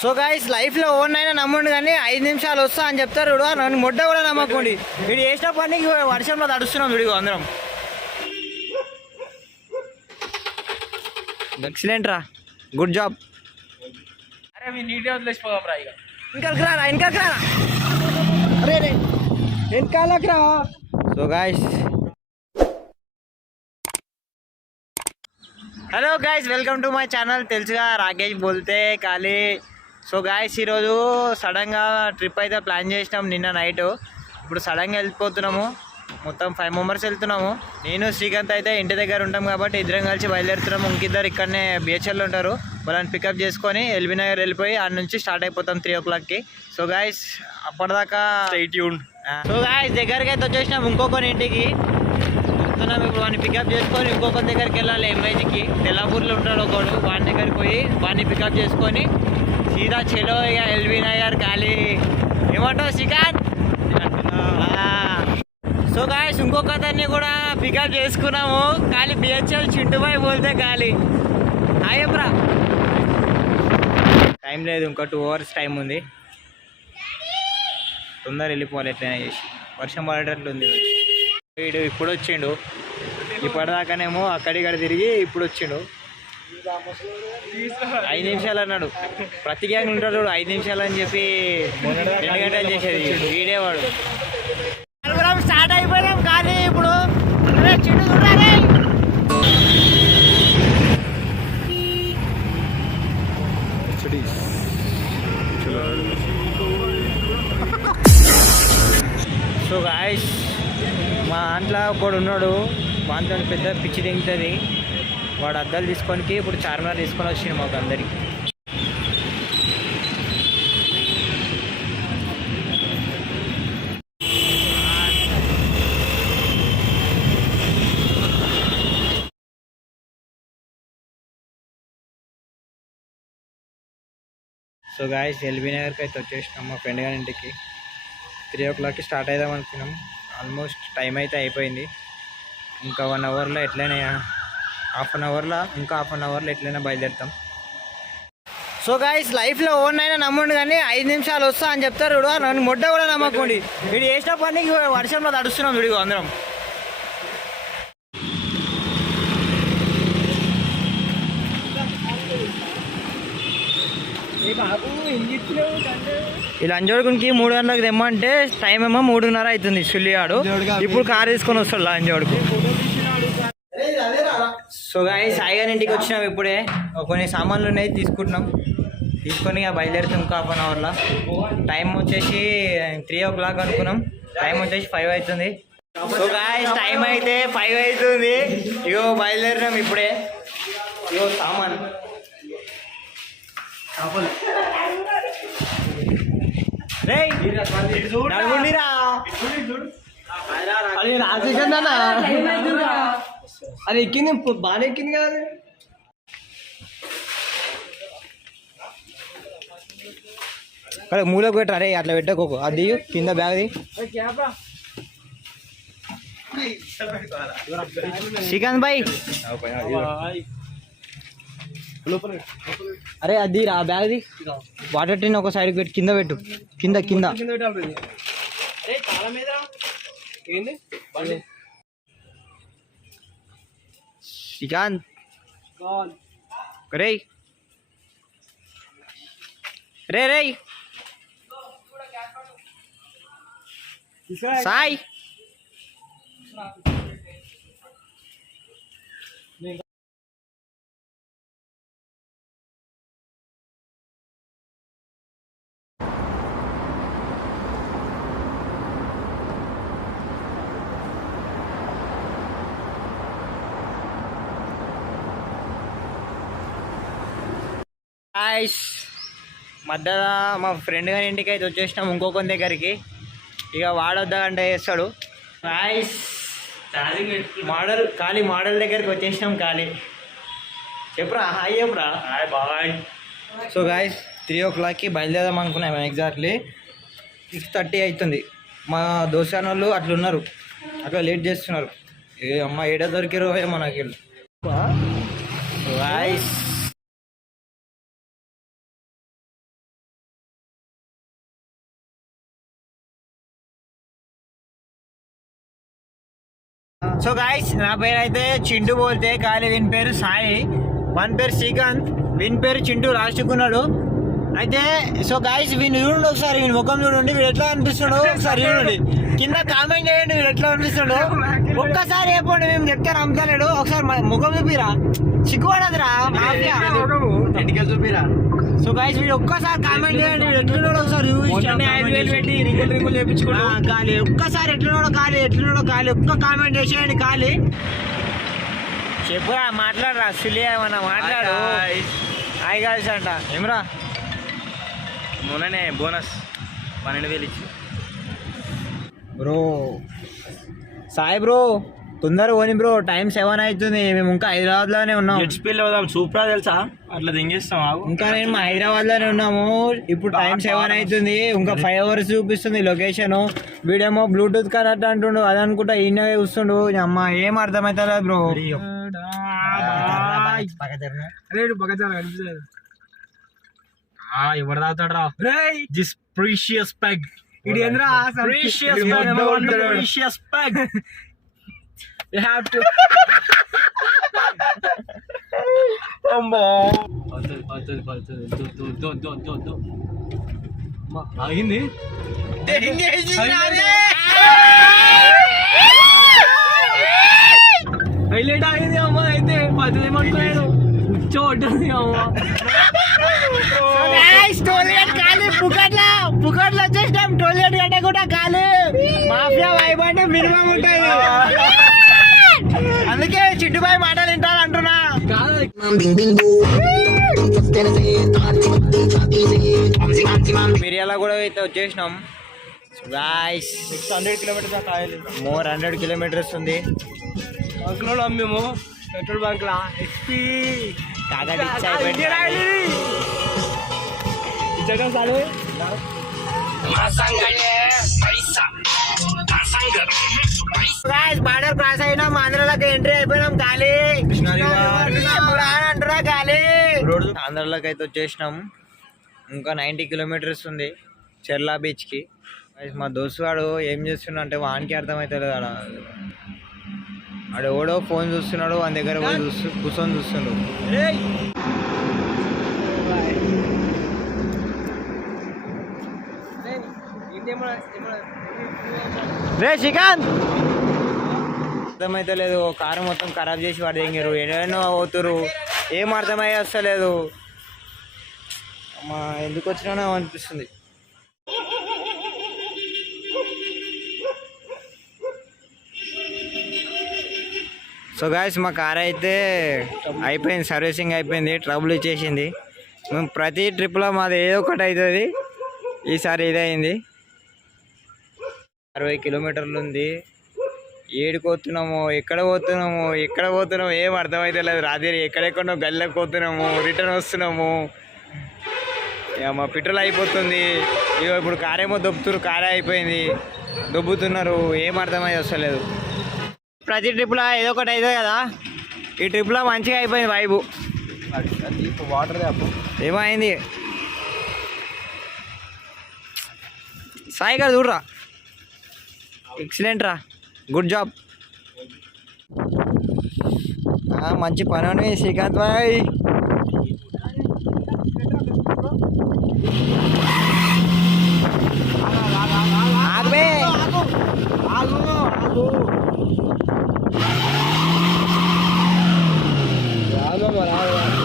So guys లైఫ్లో ఓన్నైనా నమ్మండి కానీ 5 నిమిషాలు వస్తా అని చెప్తారు చూడు, నన్ను మొడ్డ కూడా నమ్మకండి. వీడు చేసిన పనికి వర్షంలో తడుస్తున్నాం చూడు అందరం. ఎక్సలెంట్ రా, గుడ్ జాబ్. అరే మీ నీట్గా వదిలేసిపోదాం రా. ఇక వెనకాలకి రా, వెనకాలకి రా, అరే రే వెనకాలకి రా. So guys, hello guys, welcome to my channel. తెలుసుగా రాకేష్ బోల్తే ఖాళీ. సో గాయస్, ఈరోజు సడన్గా ట్రిప్ అయితే ప్లాన్ చేసినాం నిన్న నైట్. ఇప్పుడు సడన్గా వెళ్ళిపోతున్నాము, మొత్తం 5 మెంబర్స్ వెళ్తున్నాము. నేను శ్రీకాంత్ అయితే ఇంటి దగ్గర ఉంటాం కాబట్టి ఇద్దరం కలిసి బయలుదేరుతున్నాము. ఇంకిద్దరు ఇక్కడనే బిహెచ్ఎల్లో ఉంటారు, వాళ్ళని పికప్ చేసుకొని ఎల్బీ నగర్ వెళ్ళిపోయి ఆడ నుంచి స్టార్ట్ అయిపోతాం 3 o'clockకి. సో గాయస్, అప్పటిదాకా స్టే ట్యూన్డ్. సో గాయస్, దగ్గరికి అయితే వచ్చేసినాం ఇంకొకరి ఇంటికి. ఇప్పుడు వాడిని పికప్ చేసుకొని ఇంకొకరి దగ్గరికి వెళ్ళాలి, ఎంఐజీకి. తెల్లాపూర్లో ఉంటాడు ఒకడు, వాడి దగ్గరికి పోయి వాడిని పికప్ చేసుకొని సీదా చెలో ఇక ఎల్బీ నగర్ ఖాళీ. ఏమంటావు శ్రీకాంత్? సో గాయస్, ఇంకొక అతన్ని కూడా పికప్ చేసుకున్నాము. ఖాళీ బిహెచ్ఎల్ చింటుబాయ్ బోల్తే ఖాళీ. హాయబ్రా, టైం లేదు, ఇంకా 2 hours టైం ఉంది. తొందర వెళ్ళిపోవాలి ఎట్లయినా చేసి, వర్షం పడేటట్లుంది. వీడు ఇప్పుడు వచ్చిండు, ఇప్పటిదాకానేమో అక్కడిక్కడ తిరిగి ఇప్పుడు వచ్చిండు. 5 నిమిషాలు అన్నాడు. ప్రతి గ్యాంగ్ ఉంటాడు 5 నిమిషాలు అని చెప్పి 2 గంటలు చేసేది వీడేవాడు. స్టార్ట్ అయిపోయినాం కానీ ఇప్పుడు చెడు చూడాలి. సో గాయస్, మా దాంట్లో ఒకడు ఉన్నాడు, వాంతో పెద్ద పిచ్చి దింగుతుంది. వాడు అద్దాలు తీసుకొని ఇప్పుడు చార్మినార్ తీసుకొని వచ్చిండు మాకు అందరికి. సో గాయస్, ఎల్బీ నగర్కి అయితే వచ్చేసినాం మా ఫ్రెండ్ గారి ఇంటికి. 3 o'clockకి స్టార్ట్ అవుదాం అనుకున్నాం. ఆల్మోస్ట్ టైం అయితే అయిపోయింది. ఇంకా 1 hourలో ఎట్లయినా, హాఫ్ అన్ అవర్లో ఎట్లయినా బయలుదేరుతాం. సో గాయస్, లైఫ్లో ఓన్నైనా నమ్మండి కానీ 5 నిమిషాలు వస్తా అని చెప్తారు చూడు, నన్ను మొడ్డ కూడా నమ్మకండి. వీడు చేసిన పనికి వర్షంలో తడుస్తున్నాం చూడు అందరం. ఈ లంజోడుకునికి 3 గంటలకు తెమ్మంటే టైం ఏమో 3:30 అవుతుంది. సుల్లిగాడు ఇప్పుడు కారు తీసుకొని వస్తాడు లంజోడుకు. సో గాయస్, సాయిగారి ఇంటికి వచ్చినాం ఇప్పుడే. కొన్ని సామాన్లు ఉన్నాయి, తీసుకొని బయలుదేరుతాం ఇంకా హాఫ్ అన్ అవర్లో. టైం వచ్చేసి 3 o'clock అనుకున్నాం, టైం వచ్చేసి 5 అవుతుంది. సో గాయస్, టైం అయితే 5 అవుతుంది. ఇగో బయలుదేరినాం ఇప్పుడే. ఇగో సామాన్ అది ఎక్కింది, బాగా ఎక్కింది కదా. అక్కడ మూలకు పెట్టరా, అరే అట్లా పెట్టకోకు, అది కింద బ్యాగ్ది. శ్రీకాంత్ భాయ్, అరే అది రా బ్యాగ్ది, వాటర్ టిన్ ఒక సైడ్కి పెట్టి కింద పెట్టు, కింద శ్రీకాంత్. రే సాయి, మధ్యలో మా ఫ్రెండ్ గారి ఇంటికి అయితే వచ్చేసినాం ఇంకొకరి దగ్గరికి. ఇక వాడొద్దంటే చేస్తాడు. మోడల్ దగ్గరికి వచ్చేసినాం ఖాళీ. చెప్పురా, హాయ్ చెప్పురా. Hi bye. సో గాయస్, 3 o'clockకి బయలుదేరదాం అనుకున్నాం. ఎగ్జాక్ట్లీ 6:30 అవుతుంది. మా దోస్తాన వాళ్ళు అట్లున్నారు, అట్లా లేట్ చేస్తున్నారు. ఏ అమ్మ ఏడ దొరికిరో ఏమో నాకు. గాయస్ సో గాయస్ నా పేరు అయితే చింటూ బోల్తే కానీ వీని పేరు సాయి, వన్ పేరు శ్రీకాంత్, వీని పేరు చింటూ రాసుకున్నాడు. అయితే సో గాయస్ వీని చూడండి ఒకసారి, వీని ముఖం చూడండి, వీడు ఎట్లా అనిపిస్తున్నాడు ఒకసారి చూడండి, కింద కామెంట్ చేయండి వీడు ఎట్లా అనిపిస్తున్నాడు. ఒక్కసారి చెప్పండి, మేము చెప్తే నమ్ముతలేడు. ఒకసారి ముఖం చూపిరా, సిగ్గుపడదురా మాఫియా. సో గాయస్ వీడు ఒక్కసారి కామెంట్ చేయండి, వీడు ఎట్లున్నాడు ఒకసారి ఖాళీ ఒక్కసారి ఎట్లున్నాడో ఖాళీ ఒక్క కామెంట్ చేసేయండి ఖాళీ. చెప్పురా, మాట్లాడరా సిలియా, ఏమన్నా మాట్లాడు. హాయ్ గాయస్ అంట. ఏమరా మొన్ననే బోనస్ 12,000 ఇచ్చి. బ్రో సాయి బ్రో తొందర పోని బ్రో, టైం 7 అవుతుంది, మేము ఇంకా హైదరాబాద్ లోనే ఉన్నాం. జెట్ స్పీడ్ లో పోదాం, సూపర్ తెలుసా, అట్లా దింగేస్తాం. ఇంకా నేను మా హైదరాబాద్ లోనే ఉన్నాము, ఇప్పుడు టైం 7 అవుతుంది, ఇంకా 5 hours చూపిస్తుంది లొకేషన్. వీడేమో బ్లూటూత్ కనెక్ట్ అంటుండు, అది అనుకుంటా ఈయన చూస్తుండు. అమ్మ ఏం అర్థమవుతుంది బ్రో. ఎవరు తాగుతాడు రా దిస్ ప్రీషియస్ పెగ్. ఇది ఏంద్రా precious peg. You have to. ఆగింది హైలైట్ ఆగింది అమ్మ. అయితే పద్ధతి ఏమనుకున్నాడు కూర్చోంటుంది అమ్మ. పుకట్లో వచ్చేసినాం, టోయిలెట్ గంట కూడా ఖాళీ. మాఫియా వైబ్ అంటే మినిమం ఉంటుంది, అందుకే చిట్టుబాయి మాటలు వింటారు అంటున్నా. మిరియాల కూడా అయితే వచ్చేసినాం గాయ్స్. 600 kilometers కాయలు, మోర్ 100 kilometers ఉంది. బంక్లో మేము పెట్రోల్ బంక్ లా ఎక్స్పీ కాగా డిచ్ అయిపోయింది. బార్డర్ క్రాస్ అయినాం, ఆంధ్రలోకి ఎంట్రీ అయిపోయినాం ఖాళీ. అంటారా ఖాళీ. ఆంధ్రలోకి అయితే వచ్చేసినాం, ఇంకా 90 kilometers ఉంది చెర్లా బీచ్కి. మా దోస్తు వాడు ఏం చేస్తున్నా అంటే వానికి అర్థమవుతుంది ఆడ. ఆడు ఎవడో ఫోన్ చూస్తున్నాడు, వాని దగ్గర పోయి కూర్చొని చూస్తుండు. రే శ్రీకాంత్ అర్థమైతే లేదు, కారు మొత్తం ఖరాబ్ చేసి వాడు దిగారు, ఎన్నో అవుతారు, ఏం అర్థమయ్యే వస్తలేదు. అమ్మా ఎందుకు వచ్చినానో అనిపిస్తుంది. సో గాయస్ మా కార్ అయితే అయిపోయింది, సర్వీసింగ్ అయిపోయింది, ట్రబుల్ ఇచ్చేసింది. మేము ప్రతి ట్రిప్లో మాది ఏదో ఒకటి అవుతుంది, ఈసారి ఇదైంది. 60 kilometers ఉంది. ఏడుకోతున్నాము, ఎక్కడ పోతున్నాము ఏం అర్థమైతే లేదు. రాత్రి ఎక్కడెక్కడో గల్లెకి పోతున్నాము, రిటర్న్ వస్తున్నాము. మా పెట్రోల్ అయిపోతుంది. ఇగో ఇప్పుడు కారేమో దొబ్బుతున్నారు, కారే అయిపోయింది, దొబ్బుతున్నారు, ఏం అర్థమై వస్తలేదు. ప్రతి ట్రిప్లో ఏదో ఒకటి అవుతుంది కదా, ఈ ట్రిప్లో మంచిగా అయిపోయింది వైబు. వాటర్ ఏమైంది సాయి గారు చూడరా, ఎక్సలెంట్ రా, గుడ్ జాబ్. మంచి పని అని శ్రీకాంత్ భాయ్. ఆగే